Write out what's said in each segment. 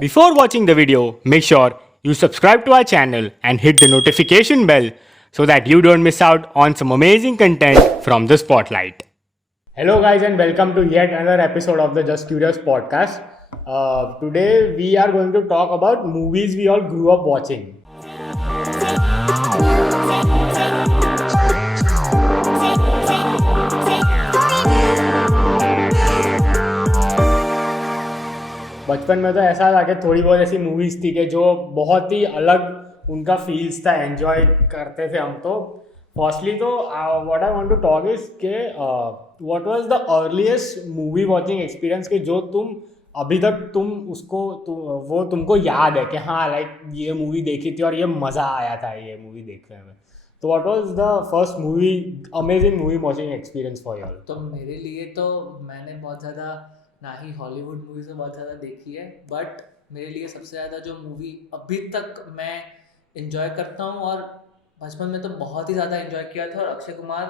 Before watching the video, make sure you subscribe to our channel and hit the notification bell so that you don't miss out on some amazing content from the Spotlight. Hello, guys, and welcome to yet another episode of the Just Curious podcast. Today, we are going to talk about movies we all grew up watching. बचपन में तो ऐसा था कि थोड़ी बहुत ऐसी movies थी कि जो बहुत ही अलग उनका फील्स था, एंजॉय करते थे हम तो. फर्स्टली तो what I want to talk is के what was the earliest movie watching experience कि जो तुम अभी तक वो तुमको याद है कि हाँ लाइक ये मूवी देखी थी और ये मज़ा आया था ये मूवी देखने में. तो what was the first movie amazing movie watching experience for you all? तो मेरे लिए तो मैंने बहुत ज़्यादा ना ही हॉलीवुड मूवीज़ में बहुत ज़्यादा देखी है, बट मेरे लिए सबसे ज़्यादा जो मूवी अभी तक मैं इन्जॉय करता हूँ और बचपन में तो बहुत ही ज़्यादा इन्जॉय किया था और अक्षय कुमार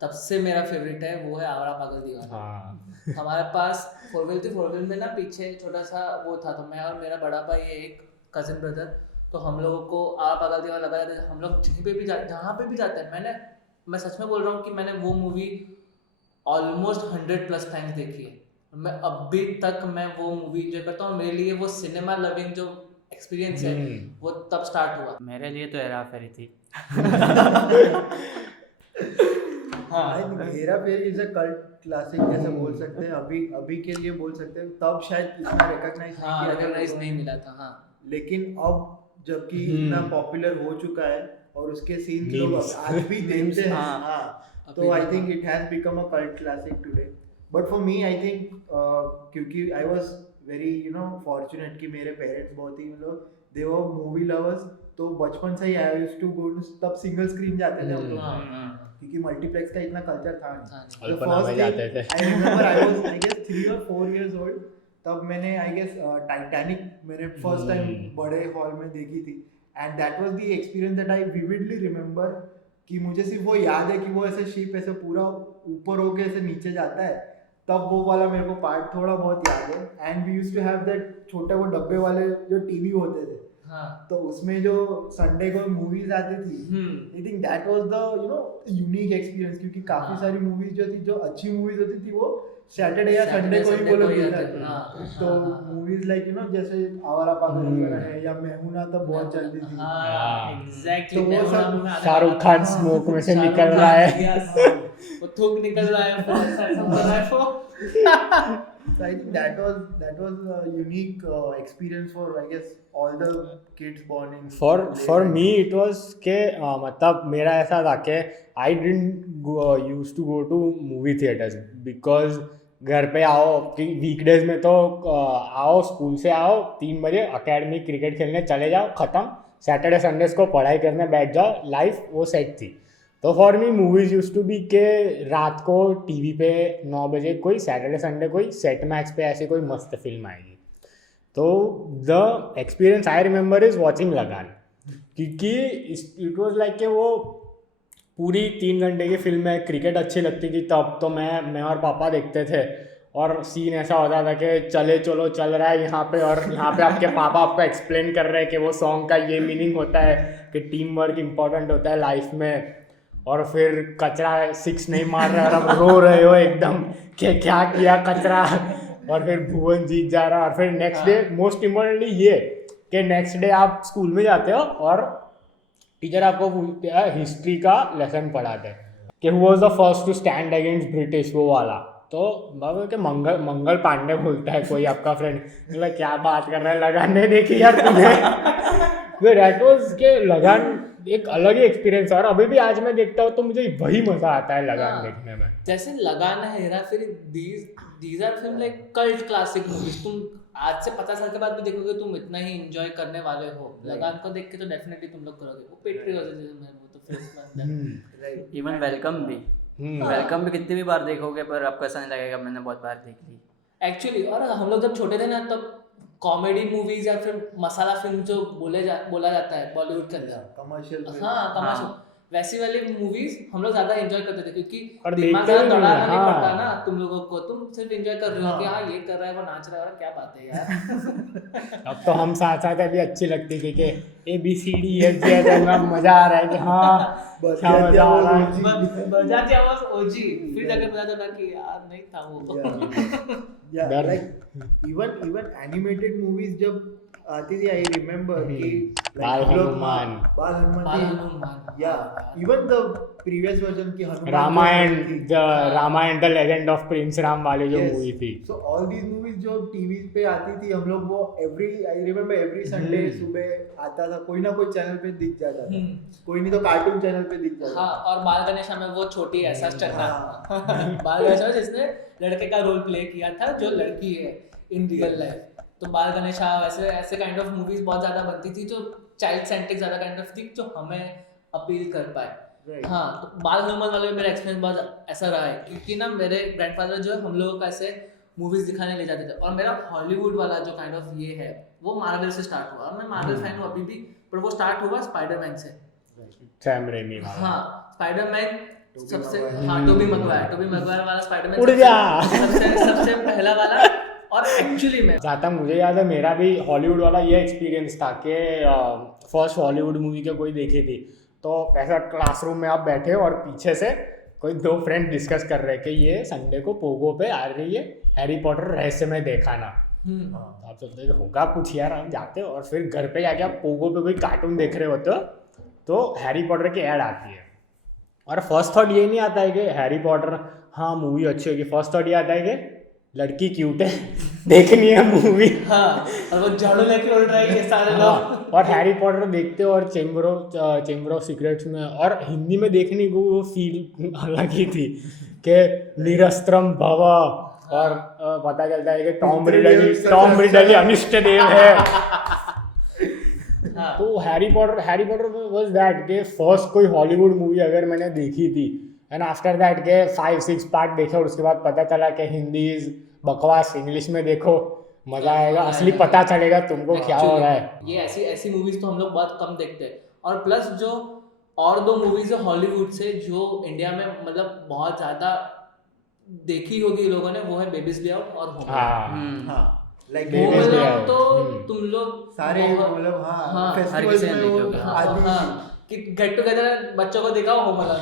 तब से मेरा फेवरेट है, वो है आवारा पागल दीवाना. हमारे पास फोरव्हील में ना पीछे छोटा सा वो था, तो मैं और मेरा बड़ा भाई एक कज़न ब्रदर, तो हम लोगों को आवारा पागल दीवाना लगा जाता है. हम लोग जहाँ पे भी जाते हैं, मैं सच में बोल रहा हूँ कि मैंने वो मूवी ऑलमोस्ट 100+ टाइम्स देखी है. मैं अभी तक मैं वो मूवी एंजॉय करता हूँ. मेरे लिए वो सिनेमा लविंग जो एक्सपीरियंस है वो तब स्टार्ट हुआ. मेरे लिए तो हेरा फेरी थी. हेरा फेरी इज अ कल्ट क्लासिक जैसे बोल सकते हैं. अभी के लिए बोल सकते हैं, तब शायद इतना रिकॉग्नाइज नहीं मिला था. हाँ, लेकिन अब जबकि इतना पॉपुलर हो चुका है और उसके सीन्स लोग आज भी देखते हैं. हाँ, तो I think it has become a cult classic today. But for me I think क्योंकि आई वाज वेरी फॉर्चुनेट कि मेरे पेरेंट्स बहुत ही दे वर मूवी लवर्स. तो बचपन से ही I used to go to, तब सिंगल स्क्रीन जाते थे हम लोग क्योंकि मल्टीप्लेक्स का इतना कल्चर था नहीं. I remember I was I guess 3 और 4 इयर्स ओल्ड. तब मैंने आई गेस टाइटैनिक मैंने फर्स्ट टाइम बड़े हॉल में देखी थी. And that was the experience that I vividly remember कि मुझे सिर्फ वो याद है कि वो ऐसे शिप ऐसे पूरा ऊपर होके ऐसे नीचे जाता है. तब वो वाला मेरे को पार्ट थोड़ा बहुत याद है. And we used to have that छोटे वो डब्बे वाले जो टीवी होते थे. हाँ. तो उसमें जो संडे को मूवीज आती थी, आई think that was the unique experience क्योंकि काफी सारी मूवीज जो थी, जो अच्छी मूवीज होती थी वो सैटरडे या संडे को ही वो लोग दिखाते थे. तो मूवीज लाइक जैसे आवारा पागल दीवाना है या मेहुना तब बहुत चलती थी. एग्जैक्टली. तो वो सब शाहरुख खान स्मोक में से निकल रहा है, वो थूक निकल रहा है, ऐसा कर रहा है वो. So I think that was a unique experience for I guess all the kids born in. For me it was के मतलब मेरा ऐसा था कि I didn't used to go to movie theaters because घर पे आओ कि वीकडेज में तो आओ, स्कूल से आओ 3 बजे अकेडमी क्रिकेट खेलने चले जाओ, ख़त्म. सैटरडे संडेज को पढ़ाई करने बैठ जाओ, लाइफ वो सेट थी. तो for me movies use to be के रात को टीवी पे 9 बजे कोई सैटरडे संडे कोई सेट मैक्स पे ऐसी कोई मस्त फिल्म आएगी. तो the experience I remember is watching Lagaan, क्योंकि इट वाज लाइक कि वो पूरी 3 घंटे की फिल्म है. क्रिकेट अच्छी लगती थी तब, तो मैं और पापा देखते थे और सीन ऐसा होता था कि चलो चल रहा है यहाँ पे, और यहाँ पे आपके पापा आपको एक्सप्लेन कर रहे हैं कि वो सॉन्ग का ये मीनिंग होता है कि टीम वर्क इम्पॉर्टेंट होता है लाइफ में. और फिर कचरा 6 नहीं मार रहा है और आप रो रहे हो एकदम कि क्या किया कचरा. और फिर भुवन जीत जा रहा है. और फिर नेक्स्ट डे मोस्ट इम्पोर्टेंटली ये कि नेक्स्ट डे आप स्कूल में जाते हो और टीचर आपको हिस्ट्री का लेसन पढ़ाते हैं कि who was the first to stand against British, वो वाला. तो बाबा के मंगल पांडे बोलता है कोई आपका फ्रेंड, मतलब क्या बात कर रहा है, लगान नहीं देखी यार तुमने. दैट वाज के लगान एक अलग ही एक्सपीरियंस है. और अभी भी आज मैं देखता हूँ तो मुझे वही मजा आता है लगान देखने में. जैसे लगान है, हेरा फेरी, these are film like cult classic movies. तुम आज से 50 साल के बाद भी देखोगे, तुम इतना ही एंजॉय करने वाले हो. लगान को देख के तो डेफिनेटली तुम लोग करोगे. वो पेट्रियोटिज्म है, वो तो फिर इवन वेलकम भी कितनी भी बार देखोगे पर आपको ऐसा नहीं लगेगा मैंने बहुत बार देख ली एक्चुअली. और हम लोग जब छोटे थे ना, तब कॉमेडी मूवीज या फिर मसाला फिल्म जो बोला जाता है बॉलीवुड के अंदर, कमर्शियल. हाँ, कमर्शियल, वैसी वाली मूवीज हम लोग ज्यादा एंजॉय करते थे क्योंकि और दिमाग देखते ज्यादा भी दौड़ाना नहीं हाँ. पड़ता ना तुम लोगों को. तुम सिर्फ एंजॉय कर रहे हो कि हाँ ये कर रहा है, वो नाच रहा है, क्या बात है यार. अब तो हम साथ साथ अभी अच्छी लगती थी कि ABCDFG मजा आ रहा है कि हाँ बस क्या मजा आ रहा है। बजाती आवाज ओजी, फिर जाकर पता चला कि यार नहीं था वो। Yeah, डर। like even animated movies जब आती थी, I remember कि बाल हम लोग हनुमान। बाल हनुमान बाल थी। Hanuman. Yeah, even the previous version की हनुमान रामायण जो थी। Ramayana the legend of prince Rama वाली जो Yes. मूवी थी। So all these movies जो टीवी पे आती थी, हम लोग वो I remember every Sunday सुबह आता था, कोई ना कोई चैनल पे दिख जाता था, कोई नहीं तो कार्टून चैनल पे दिख जाता हाँ, था। और बाल गणेशा में वो छोटी एहसास चन्ना, हाँ। बाल गणेशा जिसने लड़के का रोल प्ले किया था जो लड़की है इन रियल लाइफ। तो बाल गणेशा ऐसे ऐसे काइंड ऑफ मूवीज बहुत ज्यादा बनती थी जो चाइल्ड सेंट्रिक ज्यादा काइंड ऑफ थी, जो हमें अपील कर पाए। Right. हाँ, तो बाल हनुमान वाले में मेरा एक्सपीरियंस बहुत ऐसा रहा है, क्योंकि ना मेरे ग्रैंडफादर जो है हम लोगों को ऐसे मूवीज दिखाने ले जाते थे, और मेरा हॉलीवुड वाला जो काइंड ऑफ ये है वो मार्वल से स्टार्ट हुआ, और मैं मार्वल फैन हूँ अभी भी, पर वो स्टार्ट हुआ स्पाइडरमैन से। सैम रेमी वाला। हाँ, स्पाइडरमैन सबसे, Maguire। हाँ टोबी मैगवायर वाला स्पाइडरमैन उड़ जा। सबसे पहला वाला। और एक्चुअली में जहाँ तक मुझे याद है, मेरा भी हॉलीवुड वाला ये एक्सपीरियंस था कि फर्स्ट हॉलीवुड मूवी के कोई देखी थी, तो ऐसा क्लासरूम में आप बैठे और पीछे से कोई दो फ्रेंड डिस्कस कर रहे कि ये संडे को पोगो पे आ रही है हैरी पॉटर रहस्यमय दिखाना। तो आप सोचते कि होगा कुछ यार, हम जाते और फिर घर पे जाके आप पोगो पे कोई कार्टून देख रहे होते हो तो हैरी पॉटर की ऐड आती है, और फर्स्ट थॉट ये नहीं आता है कि हैरी पॉटर हाँ मूवी अच्छी होगी, फर्स्ट थॉट ये आता है कि लड़की क्यूट है देखनी है मूवी। हाँ, और वो झाड़ू लेके उड़ रहे हैं सारे लोग। और हैरी पॉटर देखते और चेम्बर ऑफ सीक्रेट्स में, और हिंदी में देखने को वो फील अलग ही थी कि निरस्त्रम भव, और पता चलता है कि टॉम रिडल अनिष्ट देव है। हाँ, तो हैरी पॉटर वाज दैट के फर्स्ट कोई हॉलीवुड मूवी अगर मैंने देखी थी, एंड आफ्टर दैट के 5-6 पार्ट देखे, और उसके बाद पता चला कि हिंदी बकवास, इंग्लिश में देखो मजा आएगा, असली पता चलेगा तुमको क्या हो रहा है। ये ऐसी मूवीज तो हम लोग बहुत कम देखते हैं। और प्लस जो और दो मूवीज है हॉलीवुड से जो इंडिया में मतलब बहुत ज्यादा देखी होगी लोगों ने, वो है बेबीज डे आउट और होम हाँ हाँ, like Baby's home Day alone. Out। तो तुम लोग सारे बहुत- मतलब हाँ हाँ, फेस्टिवल्स हर किसी ने में वो देखी होगी। आती थी। हाँ, कि गेट टुगेदर बच्चों को दिखाओ होम अलोन,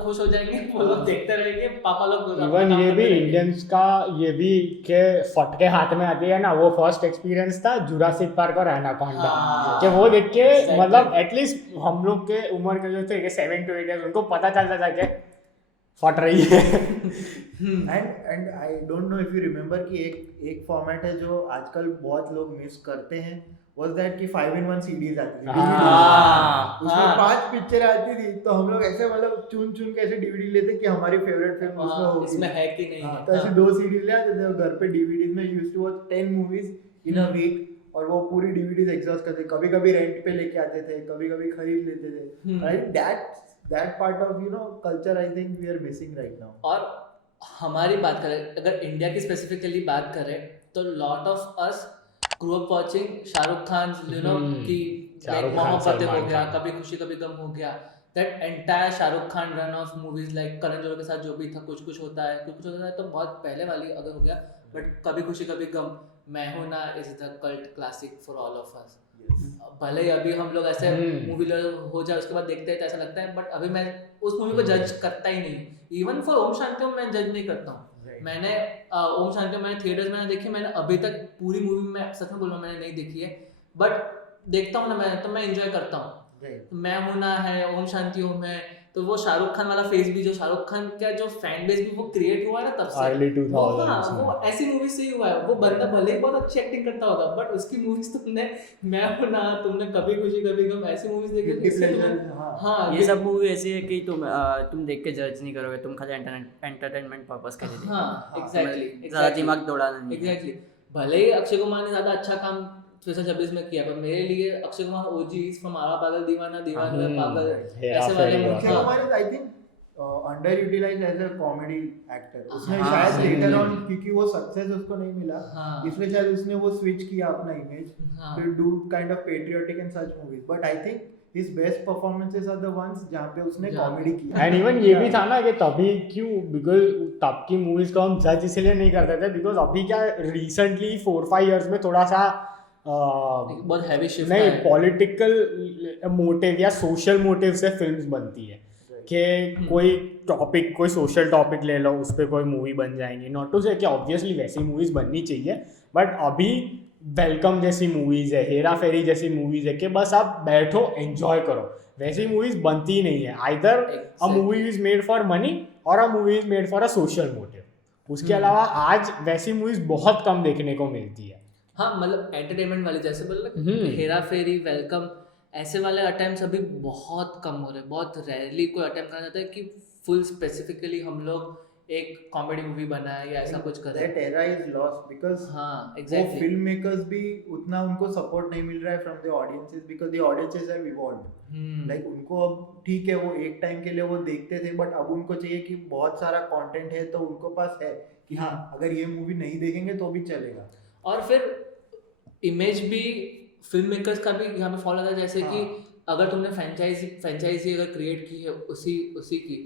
खुश हो जाएंगे वो लोग, देखते रहेंगे, पापा लोग अपना इवन काम ये करते भी रहेंगे। इंडियंस का ये भी के फटके हाथ में आती है ना, वो फर्स्ट एक्सपीरियंस था जुरासिक पार्क और एनाकोंडा, हाँ, कि वो देख के exactly। मतलब एटलीस्ट हम लोग के उम्र के जो थे 7 to 8 इयर्स, उनको पता चलता था कि फट रही है। And I don't know if you remember कि एक फॉर्मेट है जो आजकल बहुत लोग मिस करते हैं, वाज दैट कि 5-in-1 सीडीज आती थी, हाँ, उसमें हाँ। 5 पिक्चर आती थी, तो हम लोग ऐसे मतलब चुन के ऐसे डीवीडी लेते कि हमारी फेवरेट फिल्म उसमें हाँ, होगी, इसमें है कि नहीं हाँ, है। तो ऐसे हाँ। 2 सीडीज ले आते थे और घर पे डीवीडीज में used to watch 10 movies in a week, और वो पूरी डीवीडीज एग्जॉस्ट करते, कभी कभी रेंट पे लेके आते थे, कभी कभी खरीद लेते थे। Right, that part of culture I think we are missing right now. और हमारी बात करें, अगर इंडिया की स्पेसिफिकली बात करें, तो lot of us grow up watching Shahrukh Khan, कि शाहरुख लाइक खान, मोहब्बतें हो सलमान गया, खान। कभी खुशी कभी गम हो गया, that entire Shahrukh Khan run of movies, like Karan Johar के साथ जो भी था, कुछ होता है तो बहुत पहले वाली अगर हो गया, बट कभी खुशी कभी गम, मैं हूं ना is the cult classic for all of us. भले ही अभी हम लोग ऐसे मूवी हो जाए उसके बाद देखते हैं तो ऐसा लगता है, बट अभी मैं उस मूवी को जज करता ही नहीं। इवन फॉर ओम शांति ओम मैं जज नहीं करता हूँ। मैंने ओम शांति ओम मैंने थिएटर्स में देखी, मैंने अभी तक पूरी मूवी में सच में बोलूँ मैंने नहीं देखी है, बट देखता हूँ ना मैं, तो मैं एंजॉय करता हूँ। मैं हूं ना है, ओम शांति ओम है, तो वो शाहरुख खान वाला फेस भी, जो शाहरुख खान का जो फैन बेस भी वो क्रिएट हुआ है ना तब से, Early 2000s हाँ, वो ऐसी मूवी से ही हुआ है। वो बंदा भले ही बहुत अच्छी एक्टिंग करता होगा, बट उसकी मूवीज तुमने, मैं हूं ना, तुमने कभी खुशी कभी गम, ऐसी मूवीज देखी Guilty जिससे pleasure, तुम्हें- हाँ। हाँ, ये सब मूवी ऐसी है कि तुम देख के जज नहीं करोगे, तुम खाली एंटरटेनमेंट पर्पस के लिए देखोगे। हाँ, तुम्हें एग्जैक्टली ज़्यादा दिमाग दौड़ाना नहीं है। एग्जैक्टली। भले ही अक्षय कुमार ने ज्यादा अच्छा काम 2026 में किया, पर मेरे लिए अक्षय कुमार ओजी फ्रॉम आरा पागल दीवाना, दीवाना पागल, हेरा ऐसे वाले फेरी मूवी। अक्षय हाँ, Kumar is I think underutilised as a comedy actor. उसने हाँ, शायद सही लेटर है। ऑन, क्योंकि वो सक्सेस उसको नहीं मिला, हाँ, इसलिए शायद उसने वो स्विच किया अपना इमेज हाँ, to do kind of patriotic and such movies, but I think his best performances are the ones जहाँ पे उसने जहाँ- कॉमेडी किया। एंड इवन ये भी था ना कि तभी क्यों, बिकॉज तब की मूवीज को हम जज इसलिए नहीं करते थे बिकॉज अभी क्या रिसेंटली 4-5 इयर्स में थोड़ा सा बहुत हैवी शिफ्ट नहीं है। पॉलिटिकल मोटिव या सोशल मोटिव से फिल्म्स बनती है कि कोई सोशल टॉपिक ले लो, उस पर कोई मूवी बन जाएंगी। नॉट टू से कि ऑब्वियसली वैसी मूवीज बननी चाहिए, बट अभी वेलकम जैसी मूवीज है, हेरा फेरी जैसी मूवीज है कि बस आप बैठो एंजॉय करो, वैसी मूवीज बनती ही नहीं है। Either a movie is made for money और a movie is made for a social motive. उसके अलावा आज वैसी मूवीज बहुत कम देखने को मिलती है। हाँ मतलब एंटरटेनमेंट वाले जैसे बोल हेरा फेरी, वेलकम, ऐसे वाले अटेम्प्ट्स अभी बहुत कम हो रहे हैं। बहुत रेयरली कोई अटेम्प्ट करना चाहता है कि फुल स्पेसिफिकली हम लोग एक कॉमेडी मूवी बनाए या ऐसा कुछ करें। That era is lost because हाँ वो एग्जैक्टली। फिल्म मेकर्स भी उतना उनको सपोर्ट नहीं मिल रहा है from the audiences because the audiences have evolved. Like उनको अब ठीक है, वो एक टाइम के लिए वो देखते थे, बट अब उनको चाहिए कि बहुत सारा कंटेंट है तो उनको पास है कि हाँ अगर ये मूवी नहीं देखेंगे तो भी चलेगा। और फिर इमेज भी फिल्म मेकर्स का भी यहाँ पे फॉलो होता है, जैसे कि अगर तुमने फ्रेंचाइजी अगर क्रिएट की है उसी की,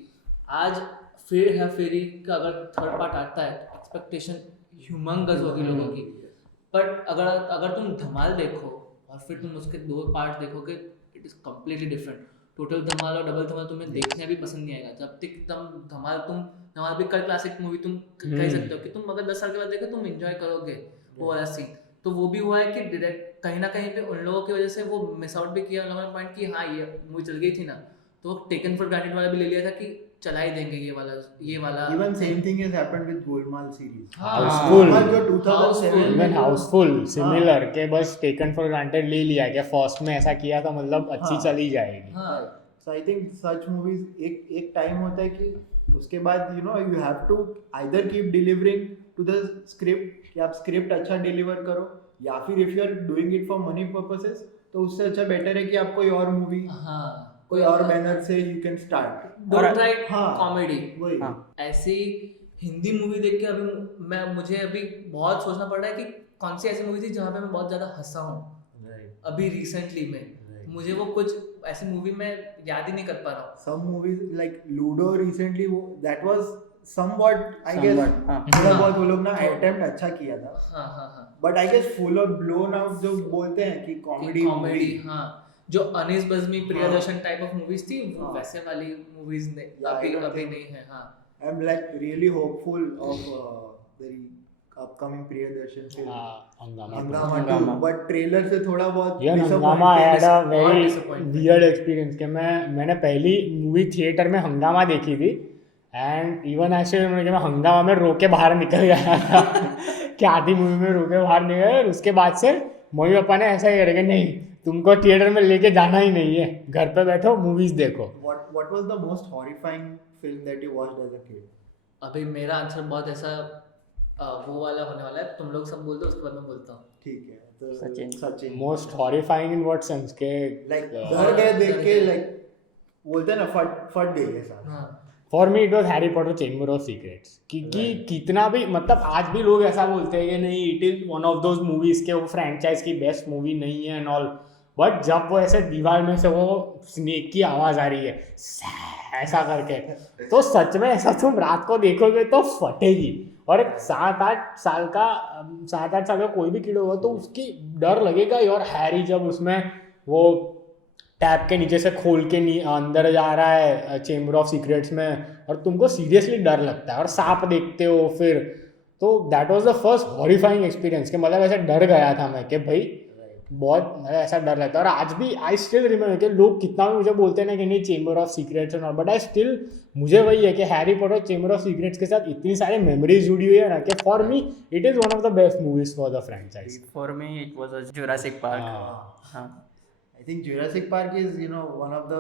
आज फिर है फेरी का अगर थर्ड पार्ट आता है एक्सपेक्टेशन ह्यूमंगस होगी लोगों की। बट अगर तुम धमाल देखो और फिर तुम उसके 2 पार्ट देखोगे, it is completely different. Total Dhamaal और डबल धमाल तुम्हें देखने भी पसंद नहीं आएगा। जब तक धमाल भी कल क्लासिक मूवी तुम कह सकते हो कि तुम अगर 10 साल के बाद देखो तुम एंजॉय करोगे वो वाला सीन। तो वो भी हुआ है कि डायरेक्ट कहीं ना कहीं पे उन लोगों की वजह से वो मिस आउट भी किया उन लोगों ने पॉइंट कि हाँ ये मूवी चल गई थी ना, तो टेकन फॉर ग्रांटेड वाला भी ले लिया था कि चला ही देंगे ये वाला। Even same thing has happened with Golmaal series. Housefull, जो 2007 इवन हाउसफुल सिमिलर के बस टेकन फॉर ग्रांटेड ले लिया कि फर्स्ट में ऐसा किया था मतलब अच्छी चली जाएगी। So I think such movies एक टाइम होता है कि उसके बाद you have to either keep delivering to the script कि आप स्क्रिप्ट अच्छा डिलीवर करो, या फिर if you are doing it for money purposes तो उससे अच्छा बेटर है कि आप कोई और मूवी कोई और बैनर से you can start. Don't write comedy. वही ऐसी हिंदी मूवी देख के अभी मुझे अभी बहुत सोचना पड़ रहा है कि कौन सी ऐसी मूवी थी जहाँ पे मैं बहुत ज्यादा हंसा हूँ अभी रिसेंटली में। मुझे वो कुछ ऐसी मूवी में याद ही नहीं कर पा रहा हूँ। some movies like Ludo recently that was somewhat I guess थोड़ा बहुत वो लोग ना attempt अच्छा किया था। But I guess full of blown out जो बोलते हैं कि कॉमेडी हाँ जो Anees Bazmee Priyadarshan type of movies थी वो वैसे वाली मूवीज अभी नहीं है। हाँ I am like really hopeful of the upcoming Priyadarshan film हंगामा 2, but ट्रेलर से थोड़ा बहुत हंगामा had a very disappointing. weird experience कि मैंने पहली मूवी थिएटर में हंगामा देखी थी एंड इवन ऐसे मैं हंगामा में रो के बाहर निकल गया था कि आधी मूवी में रो के बाहर निकल गया। उसके बाद से मम्मी पापा ने ऐसा ही करेगा नहीं तुमको थिएटर में लेके जाना ही नहीं है, घर पे बैठो मूवीज देखो। What was the most horrifying film that you watched as a kid? अभी मेरा आंसर बहुत ऐसा वो वाला होने वाला है, तुम लोग सब बोल दो उसके बाद मैं बोलता हूँ। ठीक है तो Sachin most horrifying in what sense के लाइक डर गए देख के लाइक बोलते हैं ना फट गई है साथ। For me it was Harry Potter chamber of secrets क्योंकि कितना भी मतलब आज भी लोग ऐसा बोलते हैं कि नहीं it is one of those movies के वो फ्रेंचाइज की बेस्ट मूवी नहीं है एंड ऑल, बट जब वो ऐसे दीवार में से वो स्नेक की आवाज़ आ रही है ऐसा करके तो सच में ऐसा तुम रात को देखोगे तो फटेगी। और एक 7-8 साल का कोई भी कीड़ा होगा तो उसकी डर लगेगा ही। और हैरी जब उसमें वो टैप के नीचे से खोल के अंदर जा रहा है चेम्बर ऑफ सीक्रेट्स में और तुमको सीरियसली डर लगता है और सांप देखते हो फिर, तो that was the first horrifying experience कि मतलब ऐसे डर गया था मैं कि भाई बहुत ऐसा डर लगता है। और आज भी आई स्टिल रिमेंबर कि लोग कितना भी मुझे बोलते हैं ना कि नहीं चेम्बर ऑफ सीक्रेट्स और बट आई स्टिल मुझे वही है कि Harry Potter chamber of secrets के साथ इतनी सारी मेमोरीज जुड़ी हुई है ना कि for me it is one of the best movies for the franchise. For me it was Jurassic park. I think Jurassic Park is one of the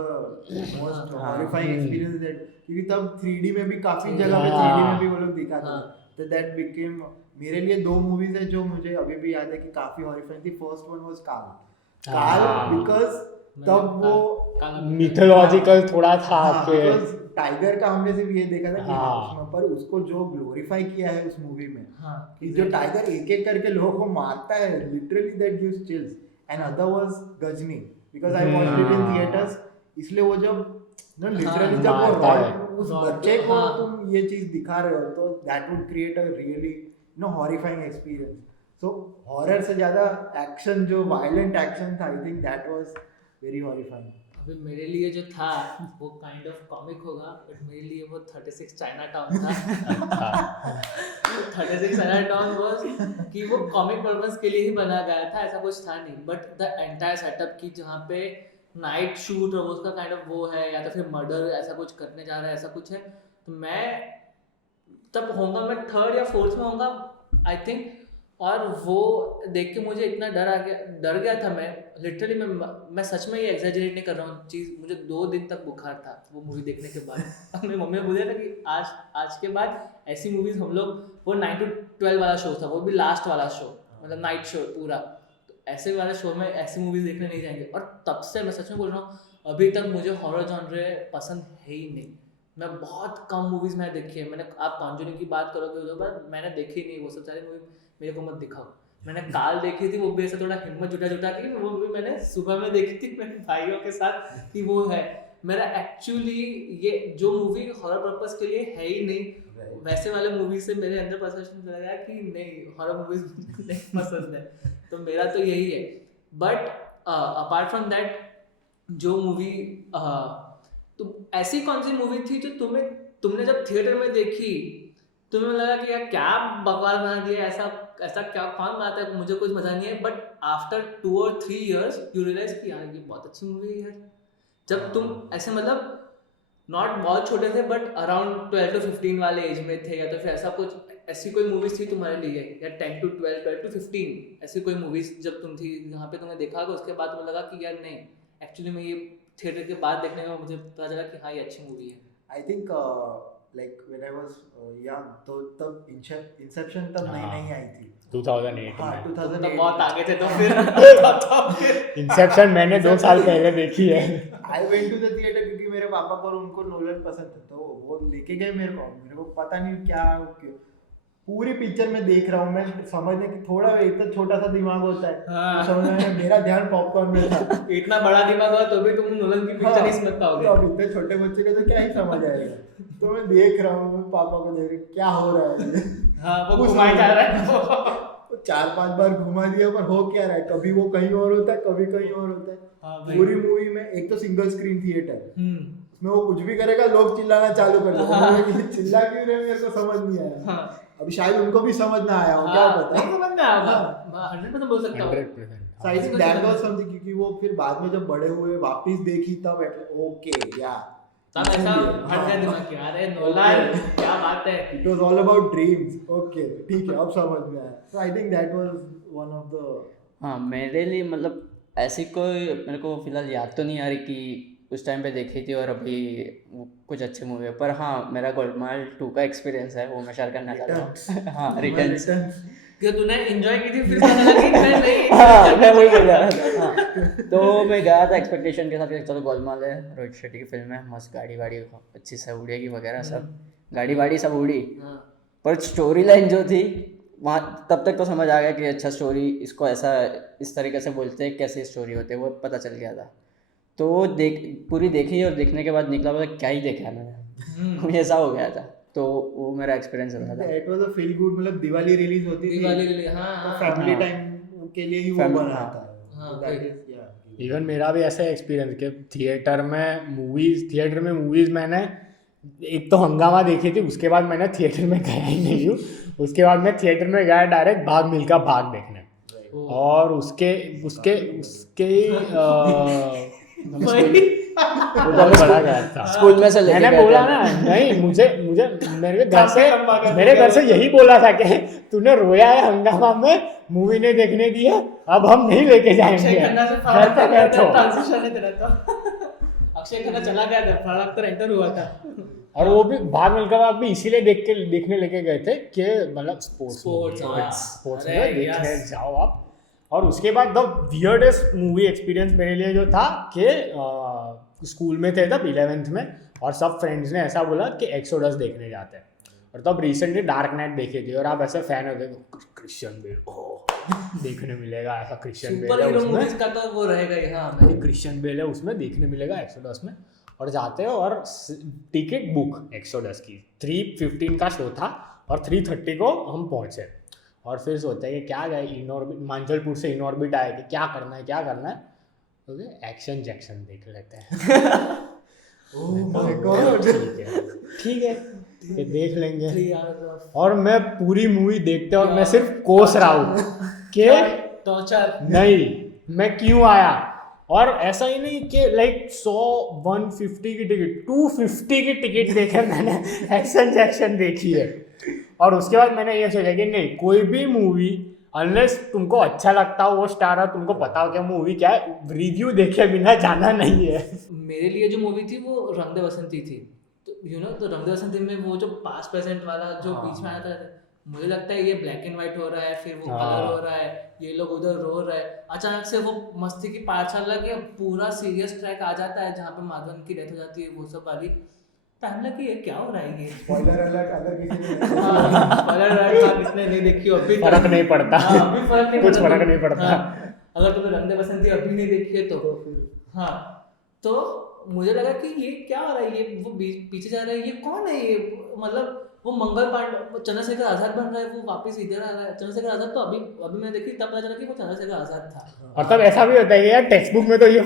most horrifying experience that क्योंकि तब 3D में भी काफी जगह पे 3D में भी वो लोग दिखाते थे तो that became मेरे लिए 2 मूवीज है जो मुझे अभी भी याद है कि काफी हॉरिफाइंग थी। फर्स्ट वन वाज काल बिकॉज तब वो मिथोलॉजिकल थोड़ा था कि टाइगर का हमने सिर्फ ये देखा था कि उसमें पर उसको जो ग्लोरीफाई किया है उस मूवी में कि जो टाइगर एक एक करके लोगों को मारता है literally that gives chills. And other was Ghajini because I watched it in theatres, इसलिए वो जब लिटरली जब वो उस बच्चे को तुम ये चीज दिखा रहे हो तो that would create a really horrifying experience. So horror से ज़्यादा एक्शन, जो वायलेंट एक्शन था, आई think that was very horrifying. अभी मेरे लिए जो था वो काइंड ऑफ कॉमिक होगा, बट मेरे लिए वो 36 चाइना टाउन था. 36 चाइना टाउन वाज कि वो कॉमिक पर्पस के लिए ही बना गया था, ऐसा कुछ था नहीं. बट द एंटायर सेटअप की जहाँ पे नाइट शूट और उसका काइंड ऑफ वो है, या तो फिर मर्डर ऐसा कुछ करने जा रहा है, ऐसा कुछ है. तो मैं तब होऊंगा, मैं 3rd या 4th में होऊंगा आई थिंक. और वो देख के मुझे इतना डर गया था. मैं लिटरली मैं सच में ये एग्जैजरेट नहीं कर रहा हूँ चीज़. मुझे 2 दिन तक बुखार था वो मूवी देखने के बाद. मेरी मम्मी ने बोला था कि आज के बाद ऐसी मूवीज़ हम लोग, वो 9 to 12 वाला शो था, वो भी लास्ट वाला शो, मतलब नाइट शो पूरा. तो ऐसे वाले शो में ऐसी मूवीज़ देखने नहीं जाएंगे. और तब से मैं सच में बोल रहा हूँ, अभी तक मुझे हॉरर जॉनरे पसंद है ही नहीं. मैं बहुत कम मूवीज़ मैंने देखी है. मैंने, आप कॉन्जरिंग की बात करोगे उसके बाद, मैंने देखी नहीं वो सब सारी मूवी. मेरे को मत दिखाओ. मैंने काल देखी थी, वो भी ऐसा थोड़ा हिम्मत जुटा के, वो भी मैंने सुबह में देखी थी मेरे भाइयों के साथ कि वो है. मेरा एक्चुअली ये जो मूवी हॉरर पर्पस के लिए है ही नहीं, वैसे वाले मूवी से मेरे अंदर परसेप्शन चला गया कि नहीं, हॉरर मूवीज नहीं पसंद है. तो मेरा तो यही है. बट अपार्ट फ्रॉम दैट, जो मूवी तो ऐसी कौन सी मूवी थी जो तुमने जब थिएटर में देखी तुम्हें लगा कि यार क्या बकवास बना दिया, ऐसा क्या कौन बनाता है, मुझे कुछ मजा नहीं है. But after 2 or 3 years you realise कि यार ये बहुत अच्छी मूवी है यार. जब तुम ऐसे मतलब नॉट बहुत छोटे थे, बट अराउंड 12 to 15 वाले एज में थे, या तो फिर ऐसा कुछ, ऐसी कोई मूवीज थी तुम्हारे लिए, या 10 to 12, 12 to 15 ऐसी कोई मूवीज जब तुम थी जहाँ पे तुम्हें देखा, उसके बाद तुम्हें लगा कि यार नहीं, एक्चुअली में ये थिएटर के बाद देखने में मुझे पता चला कि हाँ ये अच्छी मूवी है. I think like when I was young, तो तब इंसेप्शन तब नई आई थी 2008 हाँ, में. 2008 तो बहुत आगे थे तो फिर इंसेप्शन मैंने 2 साल पहले देखी है. I went to the theatre क्योंकि मेरे पापा को और उनको नोलन पसंद था, तो वो लेके गए मेरे को पता नहीं क्या पूरी पिक्चर में देख रहा हूँ. मैं समझने की थोड़ा इतना छोटा सा दिमाग होता है, हाँ. तो समझने में मेरा ध्यान पॉपकॉर्न में था. इतना बड़ा दिमाग हो तो भी तुम नोलन की पिक्चर नहीं समझ पाओगे. तो अब इतने छोटे बच्चे को तो क्या ही समझ आएगा. तो मैं देख रहा हूँ, पापा को देख रही क्या हो रहा है. हाँ, वो घुमाया जा रहा है. 4-5 बार घुमा दिया, पर हो क्या रहा है, कभी वो कहीं और होता है, कभी कहीं और होता है. हाँ भाई. पूरी मूवी में एक तो सिंगल स्क्रीन थिएटर, उसमें वो कुछ भी करेगा लोग चिल्लाना चालू कर देंगे. चिल्ला क्यों रहे मेरे को समझ नहीं आया. हाँ. अभी शायद उनको भी समझ ना आया हो, क्या पता. नहीं समझ में आया, 100% बोल सकता हूँ. 100%. So I think that was something, क्योंकि वो फिर बाद में जब बड़े हुए वापस देखी तब ओके या तब ऐसा हट गया दिमाग कि अरे नोलन क्या बात है. It was all about dreams. Okay ठीक है, अब समझ में आया. So I think that was one of the. हाँ, मेरे लिए मतलब ऐसी कोई मेरे को फिलहाल याद तो नहीं आ रही कि उस टाइम पे देखी थी और अभी कुछ अच्छी मूवी है. पर हाँ, मेरा गोलमाल 2 का एक्सपीरियंस है, वो मैं शेयर करना चाहता हूँ. हाँ, रिटर्न्स. कि तूने एंजॉय की थी, फिर पता लगा कि मैं नहीं. हाँ, मैं वही बोल रहा था. हाँ, तो मैं गया था एक्सपेक्टेशन के साथ कि चलो गोलमाल है, रोहित शेट्टी की फिल्म है, मस्त गाड़ी वाड़ी अच्छी से उड़ेगी वगैरह, सब गाड़ी वाड़ी सब उड़ी. पर स्टोरी लाइन जो थी वहाँ तब तक तो समझ आ गया कि अच्छा स्टोरी इसको ऐसा इस तरीके से बोलते हैं, कैसी स्टोरी होती है वो पता चल गया था. तो पूरी देखी और देखने के बाद निकला पता क्या ही देखा मैंने. ऐसा हो गया था. तो वो मेरा एक्सपीरियंस रहा था. It was a feel good. मतलब दिवाली रिलीज होती थी, दिवाली के लिए. हाँ, तो हाँ. फैमिली टाइम के लिए ही वो Family, बना हाँ. था. हाँ, दैट इज या. इवन मेरा भी ऐसा एक्सपीरियंस कि थिएटर में मूवीज मैंने एक तो हंगामा देखी थी, उसके बाद मैंने थिएटर में गया ही नहीं हूँ. उसके बाद मैं थिएटर में गया डायरेक्ट भाग मिल्खा भाग देखने. और उसके बहुत बड़ा गया था. स्कूल में से लेके मैंने गए बोला थे. ना, नहीं मुझे मेरे घर से यही बोला था कि तूने रोया है हंगामा में, मूवी ने देखने दिया, अब हम नहीं लेके जाएंगे, घर पे बैठो. ट्रांजिशन है तेरा तो. अक्षय खन्ना चला गया था, फराग तो एंटर हुआ था. और वो भी भाग मिल्खा भाग भी इसीलिए देखने लेके गए थे कि मतलब स्पोर्ट्स में देखने जाओ आप. और उसके बाद द वियर्डेस्ट मूवी एक्सपीरियंस मेरे लिए जो था कि स्कूल में थे तब 11th में, और सब फ्रेंड्स ने ऐसा बोला कि एक्सोडस देखने जाते हैं. और तब रिसेंटली डार्क नाइट देखी थी, और आप ऐसे फैन होते क्रिश्चियन बेल देखने मिलेगा, ऐसा क्रिश्चियन बेल है उसमें, का तो वो रहेगा ही. हाँ, क्रिश्चियन बेल है उसमें, देखने मिलेगा एक्सोडस में. और जाते हो और टिकट बुक एक्सोडस की 3:15 का शो था और 3:30 को हम पहुँचे. और फिर सोचते हैं कि क्या गए इनऑर्बिट, मांचलपुर से इनऑर्बिट आए कि क्या करना है क्या करना है, तो एक्शन जैक्शन देख लेते हैं। Oh my God. ठीक है ये देख लेंगे। 3 hours of और मैं पूरी मूवी देखते और मैं सिर्फ कोस रहा हूँ कि टॉर्चर। नहीं मैं क्यों आया। और ऐसा ही नहीं कि लाइक 100 150 की टिकट 250 की टिकट देखे मैंने एक्शन जैक्शन देखी है। और उसके बाद मैंने ये सोचा कि नहीं कोई भी मूवी अनलेस तुमको अच्छा लगता हो वो स्टार हो, तुमको पता हो कि मूवी क्या है, रिव्यू देखे बिना जाना नहीं है। मेरे लिए जो मूवी थी वो रंग दे बसंती थी, तो तो रंग दे बसंती में वो जो पास्ट प्रेजेंट वाला जो बीच में आया था, मुझे लगता है ये ब्लैक एंड व्हाइट हो रहा है, फिर वो कलर हो रहा है, ये लोग उधर रो रहे हैं, अचानक से वो मस्ती की पार्ट चल रहा है कि पूरा सीरियस ट्रैक आ जाता है जहाँ पे माधवन की डेथ हो जाती है, वो सब वाली टाइम लगी है क्या हो रहा है ये। स्पॉइलर अलर्ट अगर किसी ने स्पॉइलर अलर्ट किसने नहीं देखी अभी फर्क नहीं पड़ता। अभी फर्क नहीं कुछ पड़ता। फर्क नहीं पड़ता। अगर तुमने रंग दे बसंती अभी नहीं देखी है तो हाँ, तो मुझे लगा कि ये क्या हो रहा है, ये वो पीछे जा रहा है, ये कौन है ये, मतलब वो मंगल पांडे चंद्रशेखर आजाद बन रहा है, वो वापस इधर आ रहा है। चंद्रशेखर आजाद तो अभी मैं देखी तब पता चला कि वो चंद्रशेखर आजाद था। और तब ऐसा भी होता है कि यार टेक्स्ट बुक में तो ये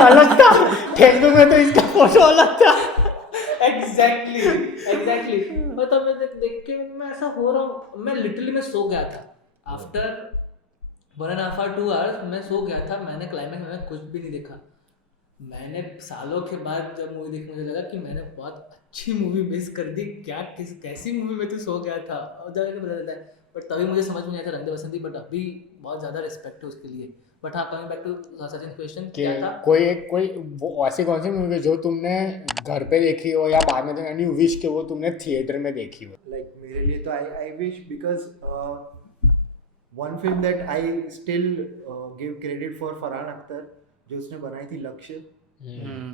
अलग था, टेक्स्ट बुक में तो इसका फोटो अलग था। एग्जैक्टली मतलब मैं देख के मैं ऐसा हो रहा हूँ, मैं लिटरली मैं सो गया था आफ्टर 1.5 or 2 hours मैं सो गया था। मैंने क्लाइमैक्स में कुछ भी नहीं देखा। मैंने सालों के बाद जब मूवी देखी मुझे लगा कि मैंने बहुत अच्छी मूवी मिस कर दी, कैसी मूवी में तू सो गया था और जाके पता चलता है। बट तभी मुझे समझ में नहीं आया था रंग दे बसंती, बट अभी बहुत ज़्यादा रिस्पेक्ट है उसके लिए। बट हाँ, coming back to Sachin question, क्या था कोई वो ऐसी कौन सी मूवी जो तुमने घर पे देखी हो या बाद में तुमने विश के वो तुमने थिएटर में देखी हो। like मेरे लिए तो I wish because one film that I still give credit for Farhan Akhtar जो उसने बनाई थी लक्ष्य।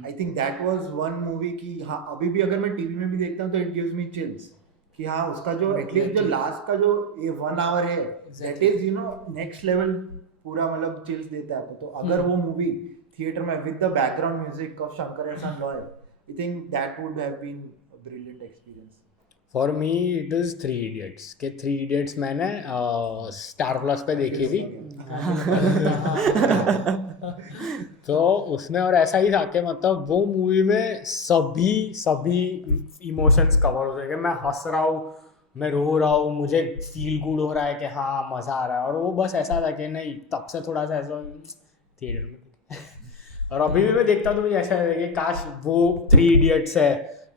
I think that was one movie कि हाँ अभी भी अगर मैं टीवी में भी देखता हूँ तो it gives me chills कि हाँ उसका जो एटलीस्ट जो लास्ट का जो ये 1 hour है that is next level पूरा मतलब चिल्स देता है आपको। तो अगर वो मूवी थिएटर में with the background music of Shankar Ehsaan Loy, I think that would have been a brilliant experience. For me it is 3 Idiots के 3 Idiots मैंने स्टार प्लस पे देखी थी। तो उसमें और ऐसा ही था कि मतलब वो मूवी में सभी इमोशंस कवर हो गए। मैं हंस रहा हूँ, मैं रो रहा हूँ, मुझे फील गुड हो रहा है कि हाँ मज़ा आ रहा है। और वो बस ऐसा था कि नहीं तब से थोड़ा सा ऐसा थिएटर में और अभी भी मैं देखता हूँ तो मुझे ऐसा है कि काश वो 3 Idiots है।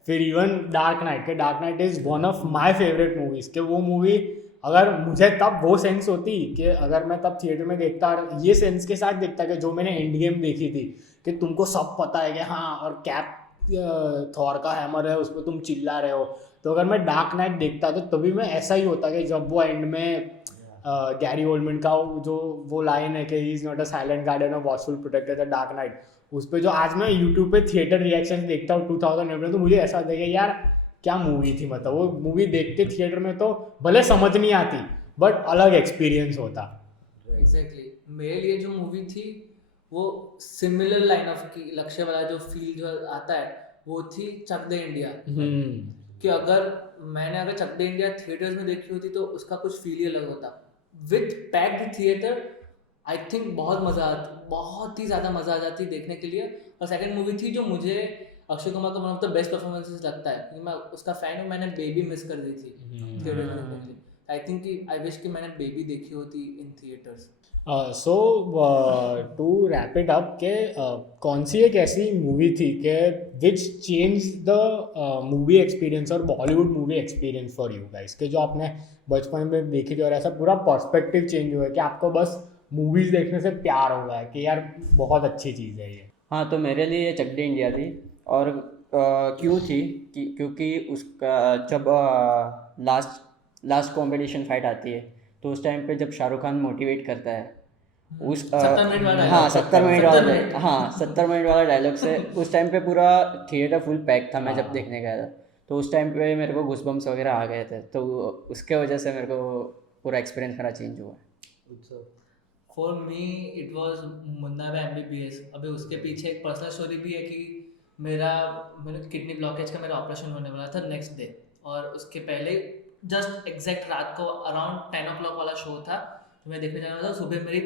फिर even dark night is one of my favourite movies कि वो मूवी अगर मुझे तब वो सेंस होती कि अगर मैं तब थिएटर में देखता और ये सेंस के साथ देखता कि जो मैंने एंड गेम देखी थी कि तुमको सब पता है कि हाँ और कैप थॉर का हैमर है उस पर तुम चिल्ला रहे हो, तो अगर मैं डार्क नाइट देखता तो तभी मैं ऐसा ही होता कि जब वो एंड में गैरी ओल्डमैन का जो वो लाइन है कि he is not a silent guardian of watchful protector the dark knight, उस पर जो आज मैं यूट्यूब पे थिएटर रिएक्शन देखता हूँ 2008 में, तो मुझे ऐसा होता है कि यार क्या मूवी थी। मतलब वो मूवी देखते थिएटर में तो भले समझ नहीं आती बट अलग एक्सपीरियंस होता। एग्जैक्टली मेरे लिए जो मूवी थी वो सिमिलर लाइन ऑफ की लक्ष्य वाला जो फील जो आता है वो थी चक दे इंडिया। कि अगर मैंने चक दे इंडिया थिएटर्स में देखी होती तो उसका कुछ फील ही अलग होता। With packed theatre I think बहुत ही ज़्यादा मज़ा आ जाती देखने के लिए। और सेकंड मूवी थी जो मुझे अक्षय कुमार का one of the best performances लगता है क्योंकि मैं उसका फैन हूँ। मैंने बेबी मिस कर दी थी थिएटर में देखने के लिए। आई थिंक कि आई विश कि मैंने बेबी देखी होती in theatres. So to wrap it up के कौन सी एक ऐसी मूवी थी कि which change the movie experience और Bollywood movie experience for you guys के जो आपने बचपन में देखी थी और ऐसा पूरा पर्सपेक्टिव चेंज हुआ है कि आपको बस मूवीज़ देखने से प्यार हो गया है कि यार बहुत अच्छी चीज़ है ये। हाँ, तो मेरे लिए चक दे इंडिया थी। और क्यों थी क्योंकि उसका जब लास्ट कॉम्पिटिशन फाइट आती है तो उस टाइम पे जब शाहरुख खान मोटिवेट करता है उस 70 मिनट वाला हाँ 70 मिनट वाला डायलॉग से उस टाइम पे पूरा थिएटर फुल पैक था। मैं जब देखने गया था तो उस टाइम पे मेरे को गूज़बम्प्स वगैरह आ गए थे, तो उसके वजह से मेरे को पूरा एक्सपीरियंस मेरा चेंज हुआ। For me it was Munna Bhai MBBS। अभी उसके पीछे एक पर्सनल स्टोरी भी है कि मेरे किडनी ब्लॉकेज का मेरा ऑपरेशन होने वाला था नेक्स्ट डे, और उसके पहले जस्ट एग्जैक्ट रात को अराउंड 10 o'clock वाला शो था जो मैं देखने जाना था। सुबह मेरी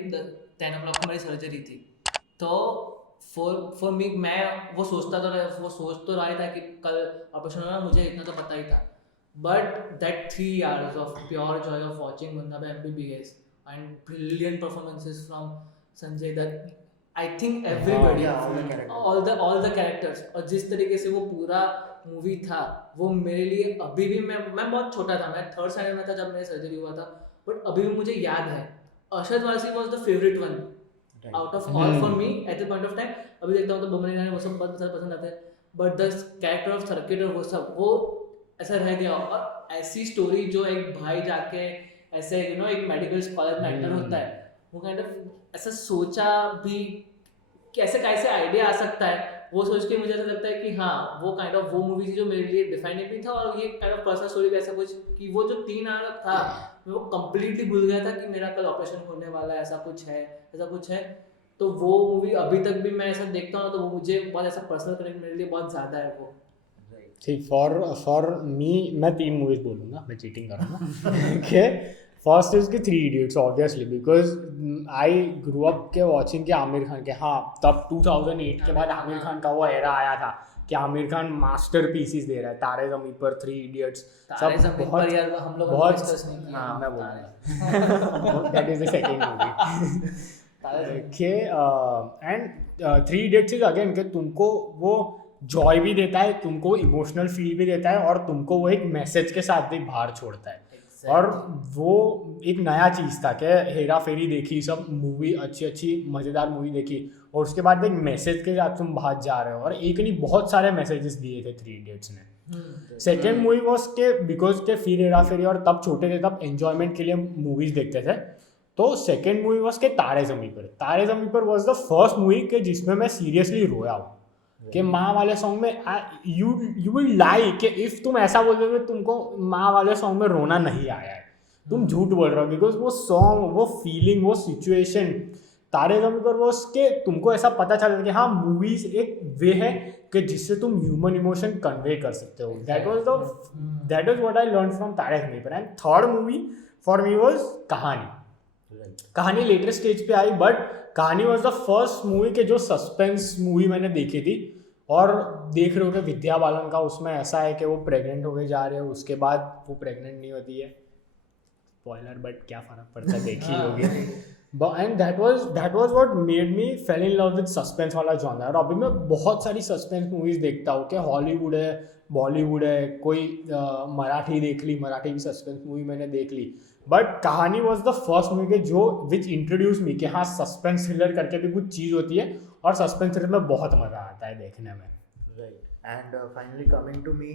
10 o'clock को मेरी सर्जरी थी। तो फॉर मी मैं वो सोच तो रहा था कि कल ऑपरेशन होना, मुझे इतना तो पता ही था। But that 3 hours of pure joy of watching Munna Bhai MBBS and brilliant performances from Sanjay Dutt, I think everybody, all the characters, और जिस तरीके से वो पूरा मूवी था वो मेरे लिए अभी भी, मैं बहुत छोटा था, मैं 3rd standard में था जब मेरी सर्जरी हुआ था, बट अभी भी मुझे याद है Arshad Warsi was the favourite one out of all for me at the point of time. अभी देखता हूँ तो बमन ईरानी वो सब बहुत ज़्यादा पसंद आते हैं, but the character of circuit और वो सब वो ऐसा रह गया। और ऐसी स्टोरी जो एक भाई जाके ऐसे एक मेडिकल कॉलेज में एंटर होता है, वो काइंड ऑफ ऐसा सोचा भी कैसे कैसे आइडिया आ सकता है, वो सोच के मुझे ऐसा लगता है कि हाँ वो काइंड ऑफ वो मूवी थी जो मेरे लिए डिफाइनिंग भी था। और ये काइंड ऑफ पर्सनल स्टोरी ऐसा कुछ कि वो जो 3 hour था मैं वो कम्प्लीटली भूल गया था कि मेरा कल ऑपरेशन होने वाला है, ऐसा कुछ है। तो वो मूवी अभी तक भी मैं ऐसा देखता हूँ तो वो मुझे बहुत ऐसा पर्सनल कनेक्ट मेरे लिए बहुत ज़्यादा है वो। ठीक, फॉर मी मैं 3 मूवीज बोलूँगा, मैं चीटिंग करूँगा कि फर्स्ट इज की 3 Idiots obviously, because I grew up के वॉचिंग के आमिर खान के, हाँ तब 2008 के बाद आमिर खान का वो एरा आया था कि आमिर खान मास्टर पीसीस दे रहा है, तारे ज़मीन पर, 3 Idiots सब बहुत यार हम लोग बहुत, हाँ मैं बोलूँगा that is the second movie के एंड 3 Idiots इज अगेन कि तुमको वो जॉय भी देता है, तुमको इमोशनल फील भी देता है, और तुमको वो एक मैसेज के साथ भी बाहर छोड़ता है। और वो एक नया चीज़ था कि हेरा फेरी देखी, सब मूवी अच्छी मज़ेदार मूवी देखी, और उसके बाद एक मैसेज के साथ तुम बाहर जा रहे हो, और एक नहीं बहुत सारे मैसेजेस दिए थे 3 Idiots ने। सेकेंड मूवी वॉज के बिकॉज के फिर हेरा फेरी, और तब छोटे थे तब एन्जॉयमेंट के लिए मूवीज़ देखते थे, तो सेकेंड मूवी वॉज के तारे ज़मीन पर वॉज द फर्स्ट मूवी के जिसमें मैं सीरियसली रोया हूँ कि माँ वाले सॉन्ग में यू विल लाई कि इफ़ तुम ऐसा बोल रहे हो तुमको माँ वाले सॉन्ग में रोना नहीं आया है, तुम झूठ बोल रहे हो, बिकॉज वो सॉन्ग, वो फीलिंग, वो सिचुएशन तारे ज़मीन पर वो उसके तुमको ऐसा पता चल कि हाँ मूवीज़ एक वे है कि जिससे तुम ह्यूमन इमोशन कन्वे कर सकते हो। That was what I learn from तारे ज़मीन पर। And third movie for me was कहानी लेटर स्टेज पे आई, बट कहानी वॉज द फर्स्ट मूवी के जो सस्पेंस मूवी मैंने देखी थी। और देख रहे हो कि विद्या बालन का उसमें ऐसा है कि वो प्रेग्नेंट होके जा रहे हो, उसके बाद वो प्रेग्नेंट नहीं होती है, स्पॉइलर बट क्या फ़र्क पड़ता है, देखी होगी। And that was what made me fail in love with suspense वाला जॉनर। और अभी मैं बहुत सारी सस्पेंस मूवीज़ देखता हूँ कि हॉलीवुड है, बॉलीवुड है, कोई मराठी देख ली, मराठी की सस्पेंस मूवी मैंने देख ली, बट कहानी वॉज द फर्स्ट मूवी के जो विच इंट्रोड्यूस मी कि हाँ सस्पेंस थ्रिलर करके भी कुछ चीज़ होती है, और सस्पेंस थ्रिलर में बहुत मज़ा आता है देखने में। Right. And finally coming to me,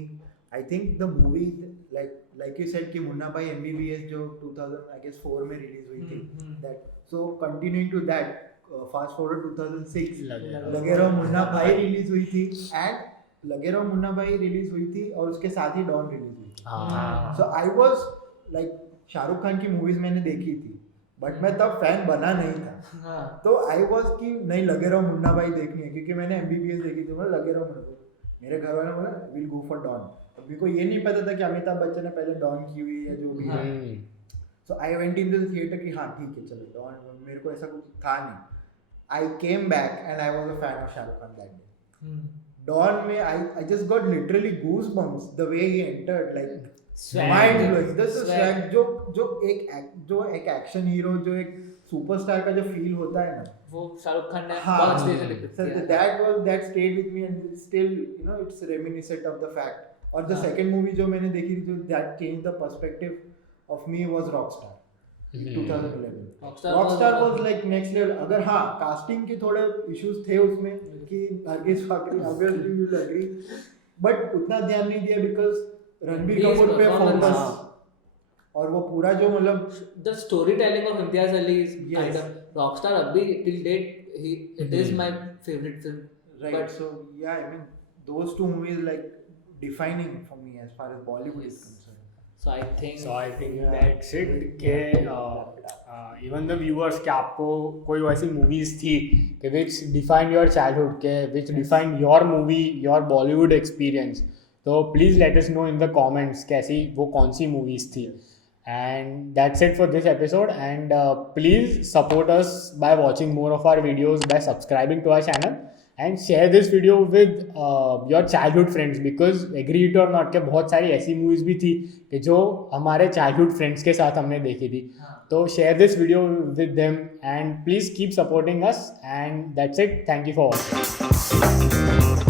I think the movie like you said कि मुन्ना भाई MBBS जो 2004 में रिलीज हुई थी, that so continuing to that fast forward 2006 लगे रहो मुन्ना भाई रिलीज हुई थी, and लगे रहो मुन्ना भाई रिलीज हुई थी और उसके साथ ही डॉन रिलीज हुई थी। So I was like Shahrukh Khan की मूवीज मैंने देखी थी, बट मैं तब फैन बना नहीं था। तो आई वॉज कि नहीं लगे रहो मुन्ना भाई देखनी है, क्योंकि मैंने MBBS देखी थी, मतलब लगे रहो मुन्ना, मेरे घर वाले बोला विल गो फॉर डॉन। अभी को ये नहीं पता था कि अमिताभ बच्चन ने पहले डॉन की हुई है जो भी है। So I went in the theatre कि हाँ ठीक है चलो डॉन, मेरे को ऐसा कुछ था नहीं। I came back and I was a fan of Shahrukh Khan that day. Don में I just got literally goose bumps the way he entered, like mind blowing. This swag जो एक एक्शन हीरो, जो एक सुपरस्टार का जो फील होता है ना, वो शाहरुख खान ने बहुत अच्छे से डिपिक्ट किया। that stayed with me and still it's reminiscent of the fact. और the second movie जो मैंने देखी थी that changed the perspective of me was Rockstar 2011. Rockstar was like next level. अगर हाँ कास्टिंग के थोड़े इश्यूज थे उसमें कि Nargis Fakhri obviously you will agree, but उतना ध्यान नहीं दिया because रणबीर कपूर पे फोकस, और वो पूरा जो मतलब the story telling of Imtiaz Ali is kind of rockstar अभी till date it is my favourite film, right. So yeah I mean those two movies like defining for me as far as Bollywood is concerned. So I think that's it के even the viewers के आपको कोई वैसी movies थी कि विच define your childhood, के which define your movie, your Bollywood experience, तो please let us know in the comments कैसी वो कौन सी मूवीज़ थी. And that's it for this episode, and please support us by watching more of our videos, by subscribing to our channel, and share this video with your childhood friends, because agree it or not के बहुत सारी ऐसी movies भी थी कि जो हमारे childhood friends के साथ हमने देखी थी. तो share this video with them and please keep supporting us, and that's it. Thank you for watching.